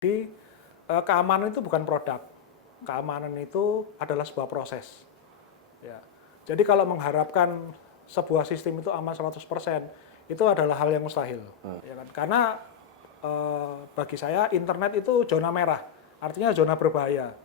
Jadi keamanan itu bukan produk, keamanan itu adalah sebuah proses. Ya. Jadi kalau mengharapkan sebuah sistem itu aman 100%, itu adalah hal yang mustahil. Ya kan? Karena bagi saya internet itu zona merah, artinya zona berbahaya.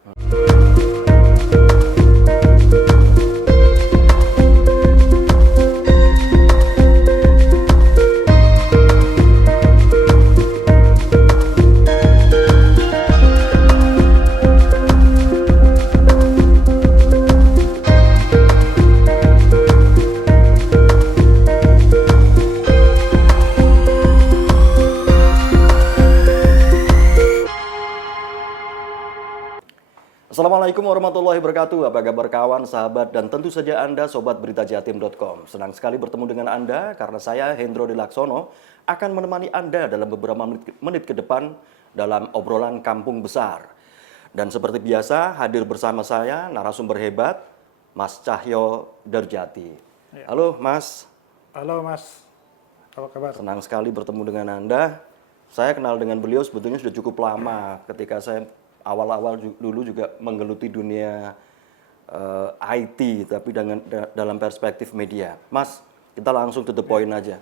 Assalamualaikum warahmatullahi wabarakatuh. Apa kabar kawan, sahabat, dan tentu saja Anda Sobat Berita Jatim.com. Senang sekali bertemu dengan Anda karena saya Hendro Dilaksono akan menemani Anda dalam beberapa menit ke depan dalam obrolan Kampung Besar. Dan seperti biasa hadir bersama saya narasumber hebat Mas Cahyo Darjati. Halo Mas. Halo Mas, apa kabar? Senang sekali bertemu dengan Anda. Saya kenal dengan beliau sebetulnya sudah cukup lama ketika saya awal-awal dulu juga menggeluti dunia IT, tapi dalam perspektif media. Mas, kita langsung to the point aja.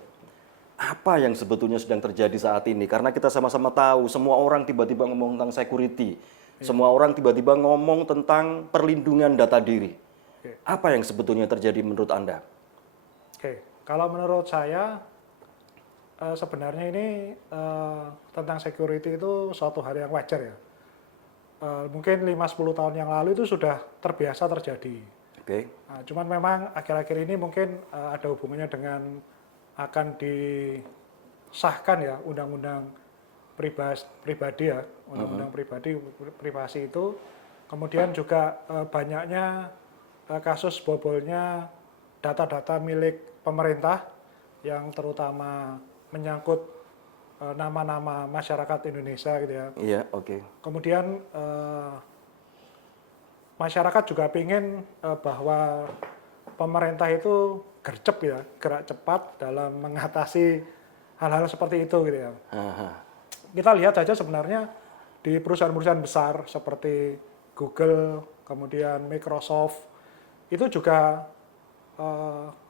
Apa yang sebetulnya sedang terjadi saat ini? Karena kita sama-sama tahu, semua orang tiba-tiba ngomong tentang security. Semua orang tiba-tiba ngomong tentang perlindungan data diri. Apa yang sebetulnya terjadi menurut Anda? Oke, kalau menurut saya, sebenarnya ini tentang security itu suatu hal yang wajar ya. Mungkin 5-10 tahun yang lalu itu sudah terbiasa terjadi. Nah, cuman memang akhir-akhir ini mungkin ada hubungannya dengan akan disahkan ya undang-undang pribadi ya, undang-undang privasi itu. Kemudian juga banyaknya kasus bobolnya data-data milik pemerintah yang terutama menyangkut nama-nama masyarakat Indonesia gitu ya. Iya, oke. Kemudian masyarakat juga ingin bahwa pemerintah itu gercep ya, gerak cepat dalam mengatasi hal-hal seperti itu gitu ya. Kita lihat saja sebenarnya di perusahaan-perusahaan besar seperti Google, kemudian Microsoft, itu juga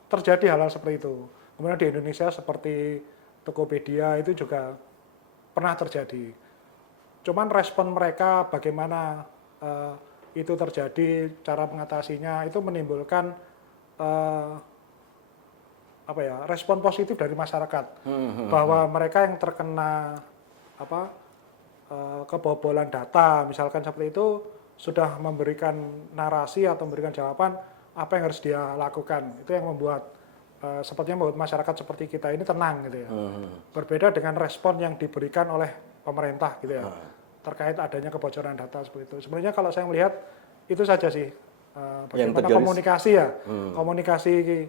terjadi hal-hal seperti itu. Kemudian di Indonesia seperti Tokopedia itu juga pernah terjadi. Cuman respon mereka bagaimana itu terjadi, cara mengatasinya itu menimbulkan respon positif dari masyarakat bahwa mereka yang terkena kebobolan data, misalkan seperti itu, sudah memberikan narasi atau memberikan jawaban apa yang harus dia lakukan. Itu yang membuat sepertinya membuat masyarakat seperti kita ini tenang gitu ya. Berbeda dengan respon yang diberikan oleh pemerintah gitu ya. Terkait adanya kebocoran data seperti itu. Sebenarnya kalau saya melihat itu saja sih bagaimana komunikasi ya. Komunikasi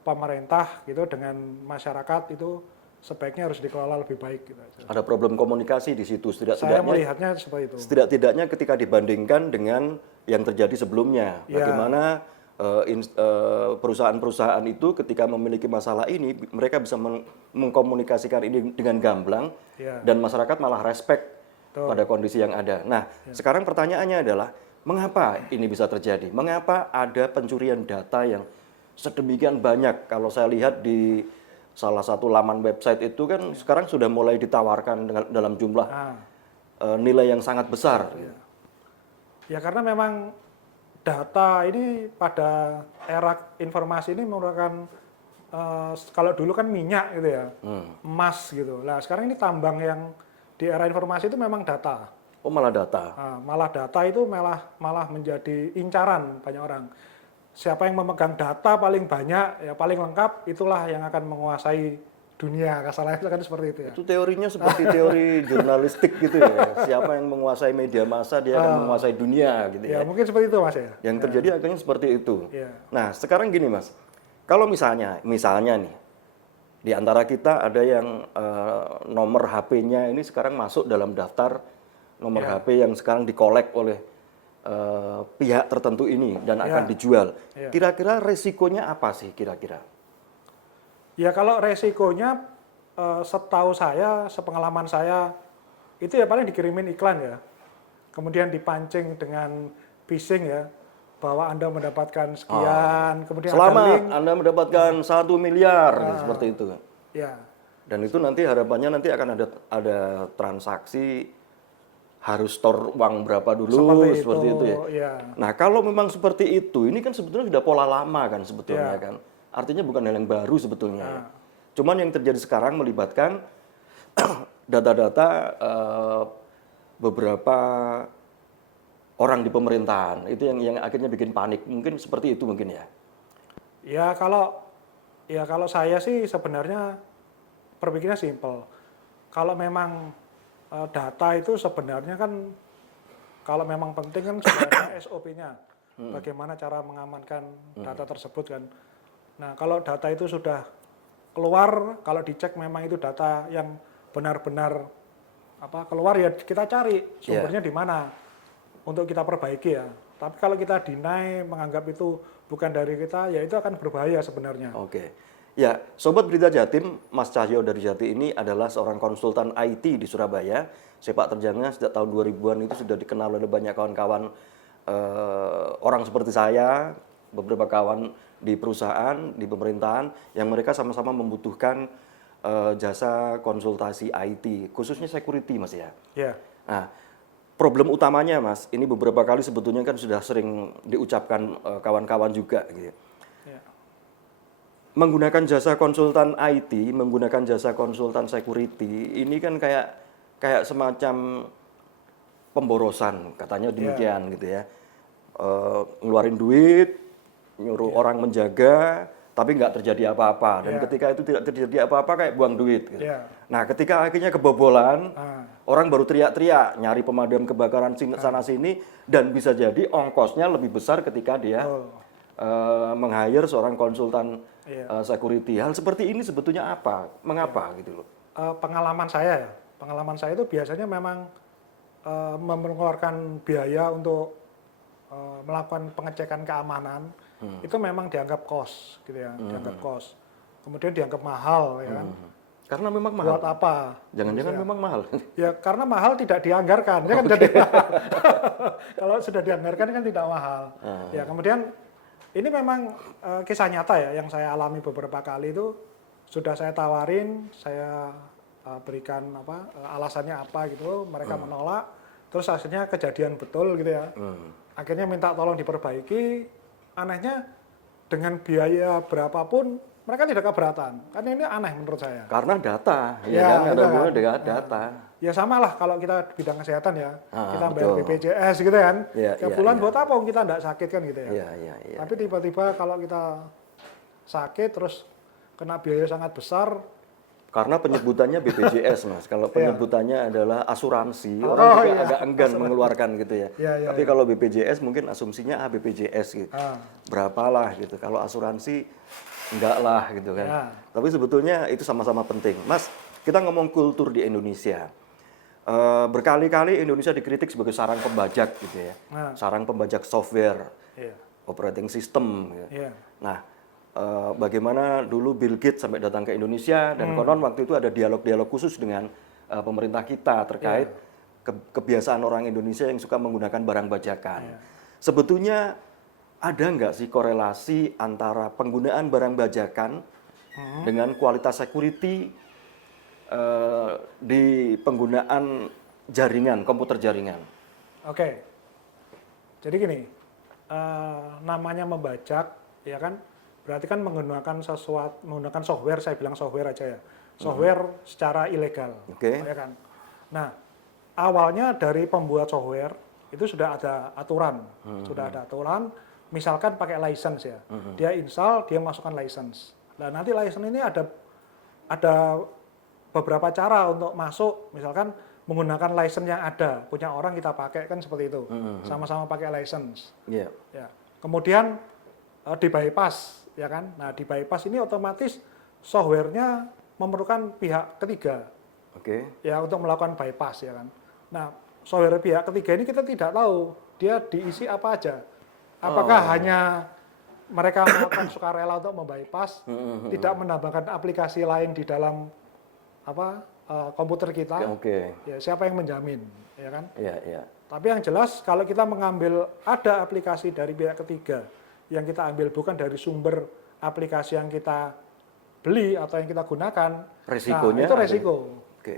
pemerintah gitu dengan masyarakat itu sebaiknya harus dikelola lebih baik gitu aja. Ada problem komunikasi di situ. Saya melihatnya seperti itu. Setidak-tidaknya ketika dibandingkan dengan yang terjadi sebelumnya, bagaimana perusahaan-perusahaan itu ketika memiliki masalah ini mereka bisa mengkomunikasikan ini dengan gamblang dan masyarakat malah respect pada kondisi yang ada. Nah, sekarang pertanyaannya adalah mengapa ini bisa terjadi? Mengapa ada pencurian data yang sedemikian banyak? Kalau saya lihat di salah satu laman website itu kan sekarang sudah mulai ditawarkan dalam jumlah nilai yang sangat besar. Ya karena memang data ini pada era informasi ini merupakan kalau dulu kan minyak gitu ya, emas gitu. Nah sekarang ini tambang yang di era informasi itu memang data. Oh malah data? Malah data itu malah menjadi incaran banyak orang. Siapa yang memegang data paling banyak, ya paling lengkap, itulah yang akan menguasai dunia. Kasarnya kan seperti itu ya. Itu teorinya seperti teori jurnalistik gitu ya. Siapa yang menguasai media massa, dia akan menguasai dunia gitu ya. Ya mungkin seperti itu Mas ya. Yang terjadi akhirnya seperti itu. Ya. Nah sekarang gini Mas, kalau misalnya nih, di antara kita ada yang nomor HP-nya ini sekarang masuk dalam daftar nomor HP yang sekarang dikolek oleh pihak tertentu ini dan akan dijual. Kira-kira resikonya apa sih kira-kira? Ya kalau resikonya setahu saya, sepengalaman saya itu ya paling dikirimin iklan ya. Kemudian dipancing dengan phishing ya, bahwa Anda mendapatkan sekian, kemudian ada Selamat, link. Anda mendapatkan 1 miliar, seperti itu. Ya, Dan itu nanti harapannya nanti akan ada transaksi, harus store uang berapa dulu, seperti itu ya. ya. Nah, kalau memang seperti itu, ini kan sebetulnya sudah pola lama kan sebetulnya kan. Artinya bukan hal yang baru sebetulnya ya. Cuman yang terjadi sekarang melibatkan data-data beberapa orang di pemerintahan. Itu yang akhirnya bikin panik. Mungkin seperti itu mungkin ya. Ya kalau saya sih sebenarnya berpikirnya simpel. Kalau memang data itu sebenarnya kan kalau memang penting kan sudah ada SOP-nya. Bagaimana cara mengamankan data tersebut kan. Nah, kalau data itu sudah keluar, kalau dicek memang itu data yang benar-benar keluar ya kita cari sumbernya di mana untuk kita perbaiki ya. Tapi kalau kita deny menganggap itu bukan dari kita, ya itu akan berbahaya sebenarnya. Oke. Ya, Sobat Berita Jatim, Mas Cahyo dari Jati ini adalah seorang konsultan IT di Surabaya. Sepak terjangnya sejak tahun 2000-an itu sudah dikenal oleh banyak kawan-kawan orang seperti saya, beberapa kawan di perusahaan, di pemerintahan, yang mereka sama-sama membutuhkan jasa konsultasi IT, khususnya security, Mas ya. Ya. Nah, problem utamanya, Mas, ini beberapa kali sebetulnya kan sudah sering diucapkan kawan-kawan juga, gitu. Ya. Menggunakan jasa konsultan IT, menggunakan jasa konsultan security, ini kan kayak semacam pemborosan, katanya demikian gitu ya. Ngeluarin duit, nyuruh orang menjaga, tapi nggak terjadi apa-apa. Dan ketika itu tidak terjadi apa-apa kayak buang duit. Gitu. Nah, ketika akhirnya kebobolan, orang baru teriak-teriak, nyari pemadam kebakaran sana-sini, dan bisa jadi ongkosnya lebih besar ketika dia meng-hire seorang konsultan security. Hal seperti ini sebetulnya apa? Mengapa gitu loh? Pengalaman saya itu biasanya memang mengeluarkan biaya untuk melakukan pengecekan keamanan. Itu memang dianggap cost gitu ya, dianggap cost. Kemudian dianggap mahal ya kan. Karena memang mahal. Buat apa? Jangan-jangan memang mahal. Ya karena mahal tidak dianggarkan. Ya kan jadi kalau sudah dianggarkan kan tidak mahal. Ya kemudian ini memang kisah nyata ya yang saya alami beberapa kali itu sudah saya tawarin, saya berikan alasannya apa gitu, mereka menolak. Terus akhirnya kejadian betul gitu ya. Akhirnya minta tolong diperbaiki. Anehnya dengan biaya berapapun mereka tidak keberatan. Karena ini aneh menurut saya. Karena data, ya kan? Ada hubungannya dengan data. Ya sama lah kalau kita di bidang kesehatan ya. Kita bayar betul. BPJS gitu kan. Tiap bulan buat apa kita tidak sakit kan gitu ya. Iya. Tapi tiba-tiba kalau kita sakit terus kena biaya sangat besar. Karena penyebutannya BPJS, Mas. Kalau penyebutannya adalah asuransi, orang juga agak enggan mengeluarkan gitu ya. Tapi kalau BPJS mungkin asumsinya BPJS gitu. Berapalah gitu. Kalau asuransi enggak lah gitu kan. Tapi sebetulnya itu sama-sama penting. Mas, kita ngomong kultur di Indonesia. Berkali-kali Indonesia dikritik sebagai sarang pembajak gitu ya. Sarang pembajak software, operating system gitu. Nah, bagaimana dulu Bill Gates sampai datang ke Indonesia dan konon waktu itu ada dialog-dialog khusus dengan pemerintah kita terkait kebiasaan orang Indonesia yang suka menggunakan barang bajakan. Sebetulnya ada nggak sih korelasi antara penggunaan barang bajakan dengan kualitas security di penggunaan jaringan, komputer jaringan? Oke, jadi gini, namanya membajak, ya kan? Berarti kan menggunakan software, saya bilang software aja ya, software secara ilegal, ya kan? Nah, awalnya dari pembuat software itu sudah ada aturan, misalkan pakai license ya, dia install, dia masukkan license. Nah nanti license ini ada beberapa cara untuk masuk, misalkan menggunakan license yang ada, punya orang kita pakai kan seperti itu, sama-sama pakai license. Ya. Kemudian di bypass. Ya kan, nah di bypass ini otomatis softwarenya memerlukan pihak ketiga, ya untuk melakukan bypass ya kan. Nah software pihak ketiga ini kita tidak tahu dia diisi apa aja, apakah hanya mereka melakukan sukarela untuk membypass, tidak menambahkan aplikasi lain di dalam komputer kita, Oke. ya siapa yang menjamin, ya kan? Iya, iya. Tapi yang jelas kalau kita mengambil ada aplikasi dari pihak ketiga yang kita ambil bukan dari sumber aplikasi yang kita beli atau yang kita gunakan, Resikonya nah, itu ada. resiko. Oke.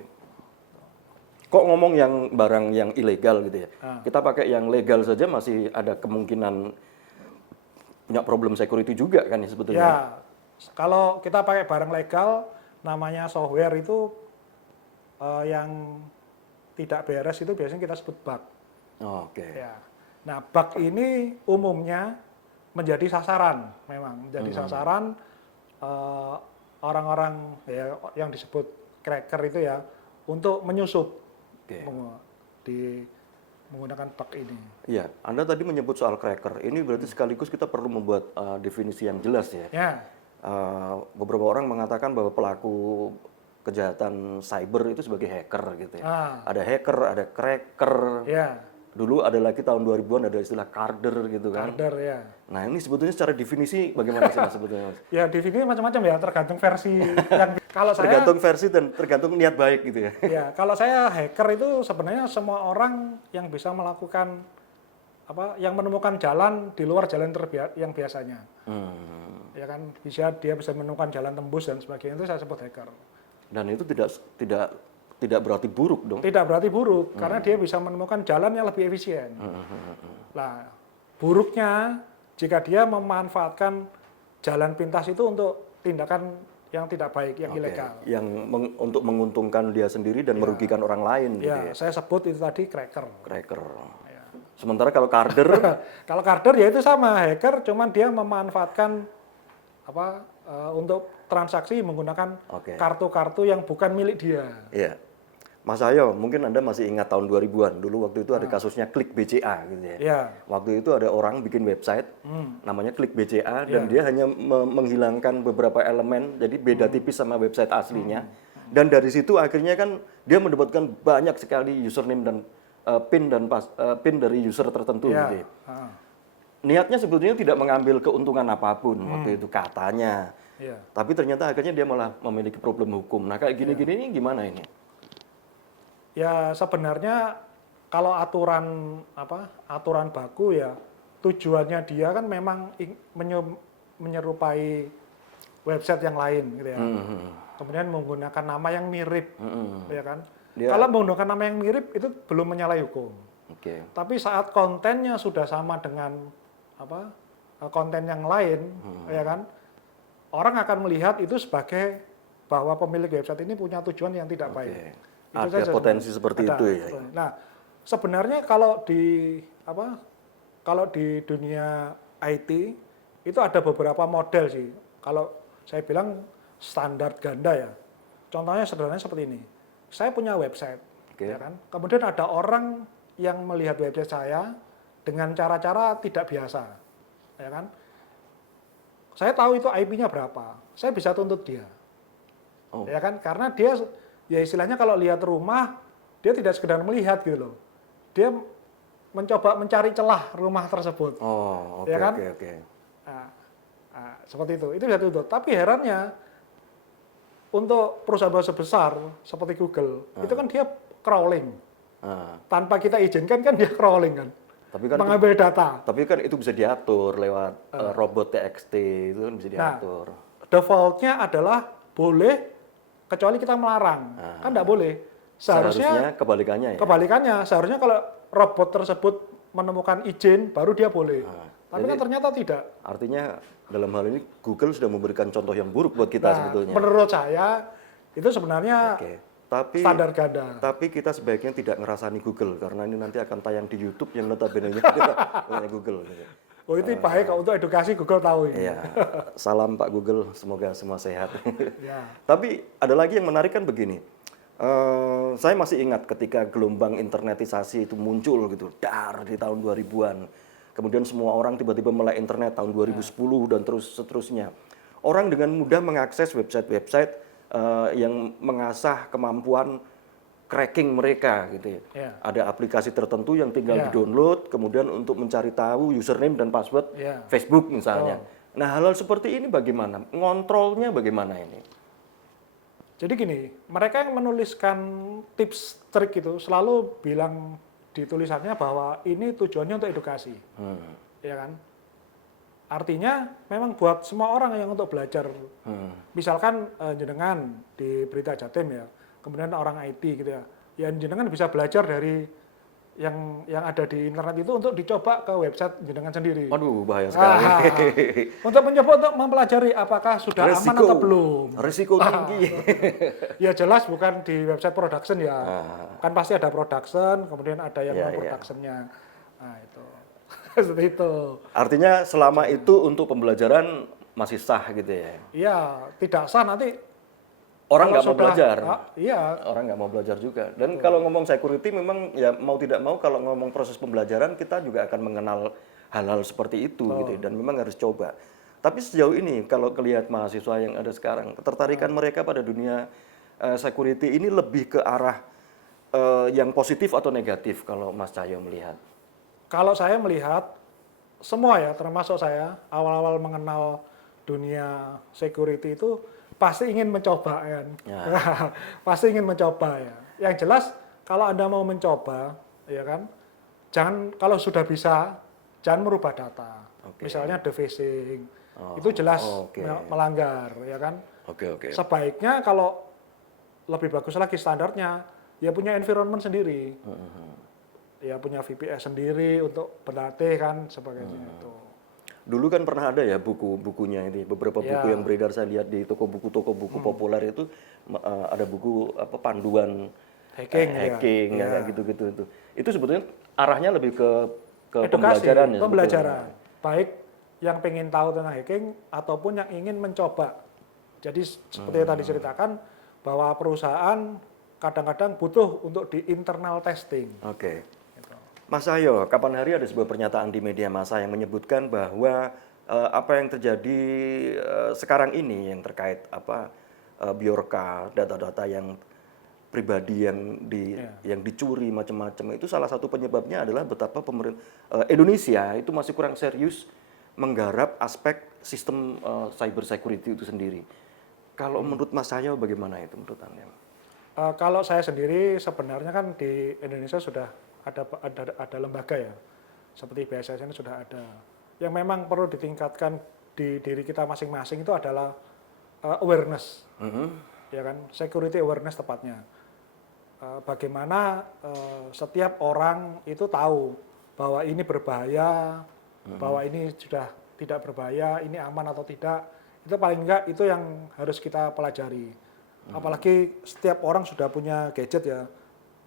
Kok ngomong yang barang yang ilegal gitu ya? Kita pakai yang legal saja masih ada kemungkinan punya problem security juga kan ya sebetulnya. Ya, kalau kita pakai barang legal, namanya software itu yang tidak beres itu biasanya kita sebut bug. Oke. Ya. Nah, bug ini umumnya menjadi sasaran, memang menjadi sasaran orang-orang ya, yang disebut cracker itu ya untuk menyusup menggunakan bug ini. Iya, Anda tadi menyebut soal cracker. Ini berarti sekaligus kita perlu membuat definisi yang jelas ya. Ya, Beberapa orang mengatakan bahwa pelaku kejahatan cyber itu sebagai hacker gitu ya. Ada hacker, ada cracker. ya, Dulu ada lagi tahun 2000-an ada istilah carder gitu kan. carder ya. Nah, ini sebetulnya secara definisi bagaimana sih Mas sebetulnya Mas? Ya, definisi macam-macam ya, tergantung versi yang kalau saya Tergantung versi dan tergantung niat baik gitu ya. ya, kalau saya hacker itu sebenarnya semua orang yang bisa melakukan yang menemukan jalan di luar jalan yang biasanya. Ya kan, dia bisa menemukan jalan tembus dan sebagainya, itu saya sebut hacker. Dan itu tidak berarti buruk dong. Tidak berarti buruk karena dia bisa menemukan jalan yang lebih efisien. Nah, buruknya jika dia memanfaatkan jalan pintas itu untuk tindakan yang tidak baik, yang ilegal. Yang untuk menguntungkan dia sendiri dan merugikan orang lain gitu Ya, ya. saya sebut itu tadi cracker. Cracker. Ya. Sementara kalau carder Kalau carder ya itu sama hacker, cuman dia memanfaatkan untuk transaksi menggunakan kartu-kartu yang bukan milik dia. Iya. Mas Ayo, mungkin Anda masih ingat tahun 2000-an. Dulu waktu itu ada kasusnya Klik BCA gitu ya. Ya. Waktu itu ada orang bikin website namanya Klik BCA dan dia hanya menghilangkan beberapa elemen jadi beda tipis sama website aslinya. Dan dari situ akhirnya kan dia mendapatkan banyak sekali username dan PIN dari user tertentu gitu ya. Niatnya sebetulnya tidak mengambil keuntungan apapun waktu itu katanya. Ya. Tapi ternyata akhirnya dia malah memiliki problem hukum. Nah, kayak gini-gini ini gimana ini? Ya sebenarnya kalau aturan baku ya tujuannya dia kan memang menyerupai website yang lain gitu ya. Kemudian menggunakan nama yang mirip, ya kan? Kalau menggunakan nama yang mirip itu belum menyalahi hukum. Tapi saat kontennya sudah sama dengan konten yang lain, ya kan? Orang akan melihat itu sebagai bahwa pemilik website ini punya tujuan yang tidak baik. Itu ada potensi seperti itu ya. Nah, sebenarnya kalau di dunia IT itu ada beberapa model sih. Kalau saya bilang standar ganda ya. Contohnya sederhananya seperti ini. Saya punya website, ya kan? Kemudian ada orang yang melihat website saya dengan cara-cara tidak biasa, ya kan? Saya tahu itu IP-nya berapa. Saya bisa tuntut dia. Ya kan? Karena dia ya istilahnya kalau lihat rumah, dia tidak sekedar melihat gitu loh. Dia mencoba mencari celah rumah tersebut. Ya kan? Seperti itu. Itu bisa dituntut. Tapi herannya, untuk perusahaan-perusahaan besar seperti Google, itu kan dia crawling. Tanpa kita izinkan kan dia crawling kan. Tapi kan mengambil data. Tapi kan itu bisa diatur lewat robot TXT, itu kan bisa diatur. Nah, defaultnya adalah boleh kecuali kita melarang, kan tidak boleh. Seharusnya kebalikannya ya? Kebalikannya, seharusnya kalau robot tersebut menemukan izin, baru dia boleh. Tapi kan ternyata tidak. Artinya dalam hal ini Google sudah memberikan contoh yang buruk buat kita sebetulnya. Menurut saya, itu sebenarnya standar ganda. Tapi kita sebaiknya tidak ngerasani Google, karena ini nanti akan tayang di YouTube yang notabene-nya Google. Oh itu baik untuk edukasi Google tahu ini. Iya. Salam Pak Google, semoga semua sehat. Ya. Tapi ada lagi yang menarik kan begini. Saya masih ingat ketika gelombang internetisasi itu muncul gitu, di tahun 2000-an. Kemudian semua orang tiba-tiba melek internet tahun 2010 dan terus seterusnya. Orang dengan mudah mengakses website-website yang mengasah kemampuan cracking mereka gitu ya. Ada aplikasi tertentu yang tinggal di-download, kemudian untuk mencari tahu username dan password Facebook misalnya. Nah, hal-hal seperti ini bagaimana? Ngontrolnya bagaimana ini? Jadi gini, mereka yang menuliskan tips trik itu selalu bilang di tulisannya bahwa ini tujuannya untuk edukasi, ya kan? Artinya memang buat semua orang yang untuk belajar. Misalkan jenengan di Berita Jatim ya, kemudian orang IT gitu ya, ya jenengan bisa belajar dari yang ada di internet itu untuk dicoba ke website jenengan sendiri. Waduh, bahaya sekali. Untuk mencoba untuk mempelajari apakah sudah aman atau belum. Risiko tinggi. Ya jelas bukan di website production ya. Kan pasti ada production, kemudian ada yang non-productionnya. Nah itu. Seperti itu. Artinya selama itu untuk pembelajaran masih sah gitu ya? Iya, tidak sah nanti Orang kalau nggak mau belajar. Iya. Orang nggak mau belajar juga. Dan kalau ngomong security memang ya mau tidak mau kalau ngomong proses pembelajaran kita juga akan mengenal hal-hal seperti itu gitu. Dan memang harus coba. Tapi sejauh ini kalau kelihat mahasiswa yang ada sekarang, ketertarikan mereka pada dunia security ini lebih ke arah yang positif atau negatif kalau Mas Cahyo melihat? Kalau saya melihat semua ya, termasuk saya awal-awal mengenal dunia security itu pasti ingin mencoba kan. Ya. Pasti ingin mencoba ya. Yang jelas kalau Anda mau mencoba ya kan, jangan kalau sudah bisa jangan merubah data. Misalnya defacing. Itu jelas melanggar ya kan. Sebaiknya kalau lebih bagus lagi standarnya ya punya environment sendiri. Ya punya VPS sendiri untuk berlatih kan sebagainya itu. Dulu kan pernah ada ya buku-bukunya ini, beberapa buku yang beredar saya lihat di toko buku populer itu ada buku panduan hacking ya. Kayak gitu-gitu itu. Itu sebetulnya arahnya lebih ke edukasi, pembelajaran ya. Pembelajaran. Baik yang pengen tahu tentang hacking ataupun yang ingin mencoba. Jadi seperti yang tadi ceritakan bahwa perusahaan kadang-kadang butuh untuk di internal testing. Mas Cahyo, kapan hari ada sebuah pernyataan di media massa yang menyebutkan bahwa apa yang terjadi sekarang ini yang terkait Bjorka, data-data yang pribadi yang dicuri macam-macam itu salah satu penyebabnya adalah betapa Indonesia itu masih kurang serius menggarap aspek sistem cyber security itu sendiri. Kalau menurut Mas Cahyo bagaimana itu menurut Anda? Kalau saya sendiri sebenarnya kan di Indonesia sudah ada lembaga ya, seperti BSSN sudah ada. Yang memang perlu ditingkatkan di diri kita masing-masing itu adalah awareness, ya kan, security awareness tepatnya. Bagaimana setiap orang itu tahu bahwa ini berbahaya, bahwa ini sudah tidak berbahaya, ini aman atau tidak. Itu paling enggak itu yang harus kita pelajari. Apalagi setiap orang sudah punya gadget ya,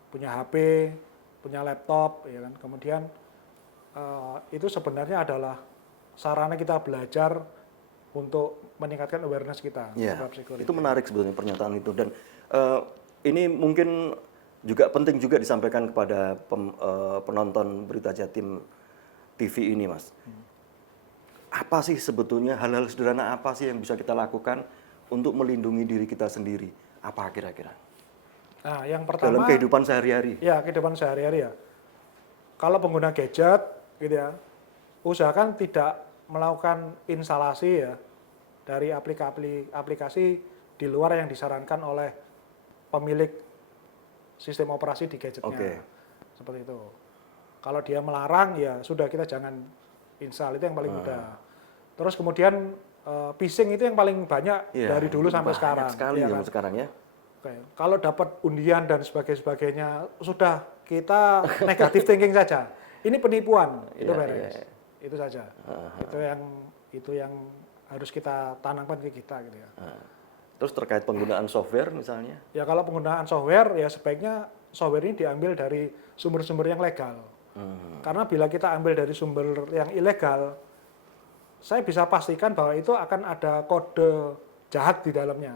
punya HP, punya laptop, ya kan. Kemudian itu sebenarnya adalah sarana kita belajar untuk meningkatkan awareness kita. Ya, itu menarik sebetulnya pernyataan itu dan ini mungkin juga penting juga disampaikan kepada penonton Berita Jatim TV ini, Mas. Apa sih sebetulnya hal-hal sederhana apa sih yang bisa kita lakukan untuk melindungi diri kita sendiri? Apa kira-kira? Nah, yang pertama dalam kehidupan sehari-hari. Ya, kehidupan sehari-hari ya. Kalau pengguna gadget gitu ya, usahakan tidak melakukan instalasi ya dari aplikasi di luar yang disarankan oleh pemilik sistem operasi di gadgetnya. Seperti itu. Kalau dia melarang ya sudah kita jangan install, itu yang paling mudah. Terus kemudian phishing itu yang paling banyak dari dulu sampai sekarang. Sekali ya, sekarang ya. Kalau dapat undian dan sebagainya sudah kita negatif thinking saja. Ini penipuan, itu beres. Itu saja. Itu yang harus kita tanamkan ke kita gitu ya. Terus terkait penggunaan software misalnya? Ya kalau penggunaan software ya sebaiknya software ini diambil dari sumber-sumber yang legal. Karena bila kita ambil dari sumber yang ilegal, saya bisa pastikan bahwa itu akan ada kode jahat di dalamnya.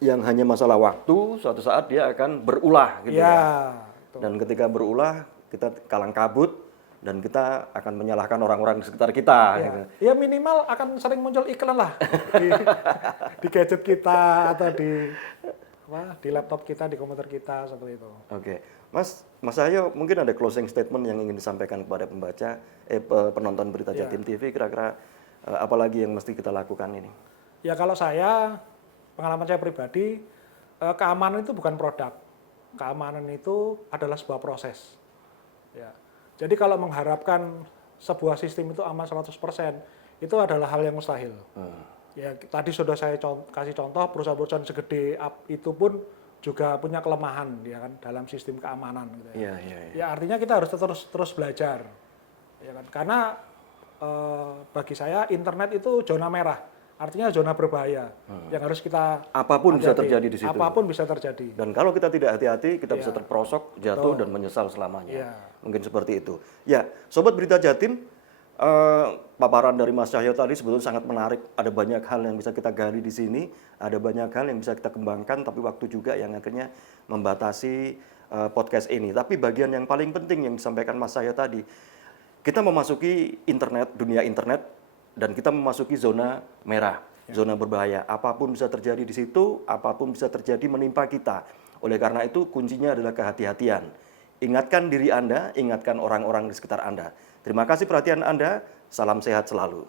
Yang hanya masalah waktu, suatu saat dia akan berulah gitu ya. Dan ketika berulah, kita kalang kabut dan kita akan menyalahkan orang-orang di sekitar kita. Gitu. Ya minimal akan sering muncul iklan lah di gadget kita atau di laptop kita, di komputer kita seperti itu. Mas Cahyo mungkin ada closing statement yang ingin disampaikan kepada penonton Berita Jatim TV, kira-kira apa lagi yang mesti kita lakukan ini? Ya kalau saya, pengalaman saya pribadi, keamanan itu bukan produk. Keamanan itu adalah sebuah proses. Ya. Jadi kalau mengharapkan sebuah sistem itu aman 100%, itu adalah hal yang mustahil. Ya, tadi sudah saya kasih contoh perusahaan-perusahaan segede itu pun juga punya kelemahan ya kan dalam sistem keamanan gitu ya. Ya artinya kita harus terus belajar. Ya kan? Karena bagi saya internet itu zona merah. Artinya zona berbahaya yang harus kita apapun bisa terjadi di situ. Apapun bisa terjadi. Dan kalau kita tidak hati-hati, kita bisa terperosok, jatuh dan menyesal selamanya. Mungkin seperti itu. Ya, sobat Berita Jatim, paparan dari Mas Cahyo tadi sebetulnya sangat menarik. Ada banyak hal yang bisa kita gali di sini, ada banyak hal yang bisa kita kembangkan, tapi waktu juga yang akhirnya membatasi podcast ini. Tapi bagian yang paling penting yang disampaikan Mas Cahyo tadi, kita memasuki internet, dunia internet, dan kita memasuki zona merah, zona berbahaya. Apapun bisa terjadi di situ, apapun bisa terjadi menimpa kita. Oleh karena itu kuncinya adalah kehati-hatian. Ingatkan diri Anda, ingatkan orang-orang di sekitar Anda. Terima kasih perhatian Anda, salam sehat selalu.